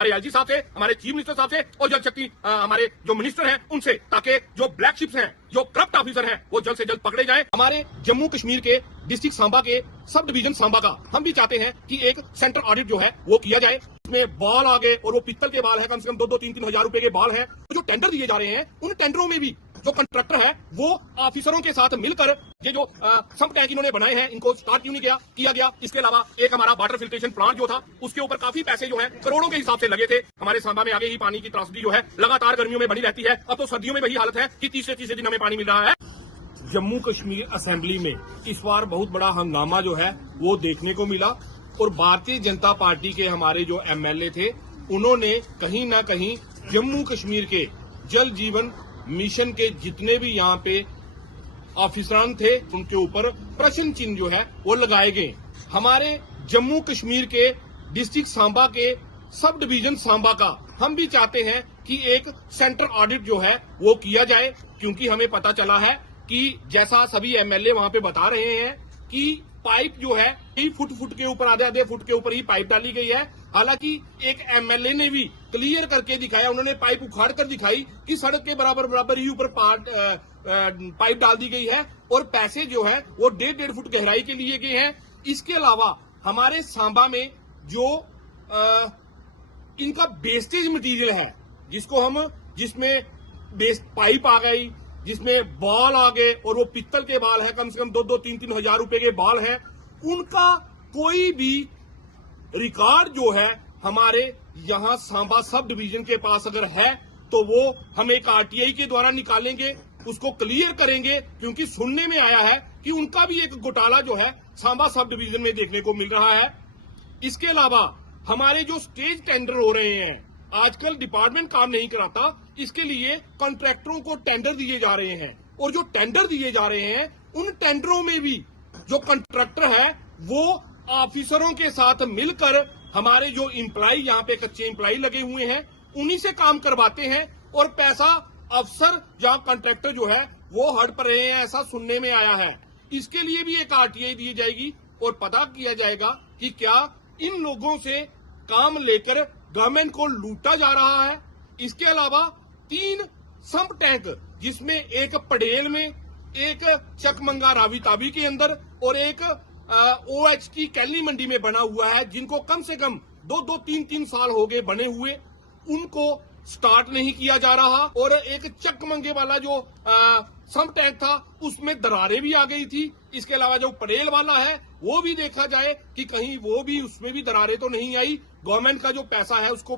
हमारे एलजी साहब से, हमारे चीफ मिनिस्टर साहब से और जल शक्ति हमारे जो मिनिस्टर हैं उनसे, ताकि जो ब्लैक शिप्स हैं, जो करप्ट ऑफिसर हैं, वो जल्द से जल्द पकड़े जाएं। हमारे जम्मू कश्मीर के डिस्ट्रिक्ट सांबा के सब डिवीजन सांबा का हम भी चाहते हैं कि एक सेंटर ऑडिट जो है वो किया जाए। इसमें बाल आ गए और वो पित्तल के बाल है, कम से कम 2-3 हजार रुपए के बाल हैं। जो टेंडर दिए जा रहे हैं उन टेंडरों में भी जो कंट्रैक्टर है वो ऑफिसरों के साथ मिलकर ये जो सम्प टैंक इन्होंने बनाए हैं इनको स्टार्ट क्यों नहीं किया गया। इसके अलावा एक हमारा वाटर फिल्ट्रेशन प्लांट जो था उसके ऊपर काफी पैसे जो है करोड़ों के हिसाब से लगे थे। हमारे सांबा में आगे ही पानी की त्रासदी जो है लगातार गर्मियों में बनी रहती है। अब तो सर्दियों में वही हालत है कि तीसरे दिन हमें पानी मिल रहा है। जम्मू कश्मीर असेंबली में इस बार बहुत बड़ा हंगामा जो है वो देखने को मिला और भारतीय जनता पार्टी के हमारे जो एमएलए थे उन्होंने कहीं ना कहीं जम्मू कश्मीर के जल जीवन मिशन के जितने भी यहाँ पे ऑफिसरान थे उनके ऊपर प्रश्न चिन्ह जो है वो लगाए गए। हमारे जम्मू कश्मीर के डिस्ट्रिक्ट सांबा के सब डिवीजन सांबा का हम भी चाहते हैं कि एक सेंटर ऑडिट जो है वो किया जाए, क्योंकि हमें पता चला है कि जैसा सभी एमएलए वहां पे बता रहे हैं कि पाइप जो है फुट के ऊपर आधे फुट के ऊपर ही पाइप डाली गई है। हालांकि एक एमएलए ने भी क्लियर करके दिखाया, उन्होंने पाइप उखाड़ कर दिखाई कि सड़क के बराबर ही ऊपर पाइप डाल दी गई है और पैसे जो है वो 1.5 फुट गहराई के लिए गए हैं। इसके अलावा हमारे सांबा में जो इनका वेस्टेज मटेरियल है जिसमें पाइप आ गई, जिसमें बाल आ गए और वो पित्तल के बाल है, कम से कम 2-3 हजार रुपए के बाल हैं, उनका कोई भी रिकॉर्ड जो है हमारे यहाँ सांबा सब डिवीजन के पास अगर है तो वो हम एक आरटीआई के द्वारा निकालेंगे, उसको क्लियर करेंगे, क्योंकि सुनने में आया है कि उनका भी एक घोटाला जो है सांबा सब डिवीजन में देखने को मिल रहा है। इसके अलावा हमारे जो स्टेज टेंडर हो रहे हैं, आजकल डिपार्टमेंट काम नहीं कराता, इसके लिए कॉन्ट्रैक्टरों को टेंडर दिए जा रहे हैं और जो टेंडर दिए जा रहे हैं उन टेंडरों में भी जो कॉन्ट्रैक्टर है वो ऑफिसरों के साथ मिलकर हमारे जो एम्प्लॉय यहाँ पे कच्चे एम्प्लॉय लगे हुए हैं उन्हीं से काम करवाते हैं और पैसा अफसर या कॉन्ट्रैक्टर जो है वो हड़प रहे हैं, ऐसा सुनने में आया है। इसके लिए भी एक आरटीआई दी जाएगी और पता किया जाएगा कि क्या इन लोगों से काम लेकर गवर्नमेंट को लूटा जा रहा है। इसके अलावा 3 सम्प टैंक, जिसमें एक पडेल में, एक चकमंगा रावी ताबी के अंदर और एक OH की कैली मंडी में बना हुआ है, जिनको कम से कम 2-3 साल हो गए बने हुए, उनको स्टार्ट नहीं किया जा रहा। और एक चकमंगे वाला जो सम्प टैंक था उसमें दरारें भी आ गई थी। इसके अलावा जो पडेल वाला है वो भी देखा जाए कि कहीं वो भी उसमें भी दरारें तो नहीं आई। गवर्नमेंट का जो पैसा है उसको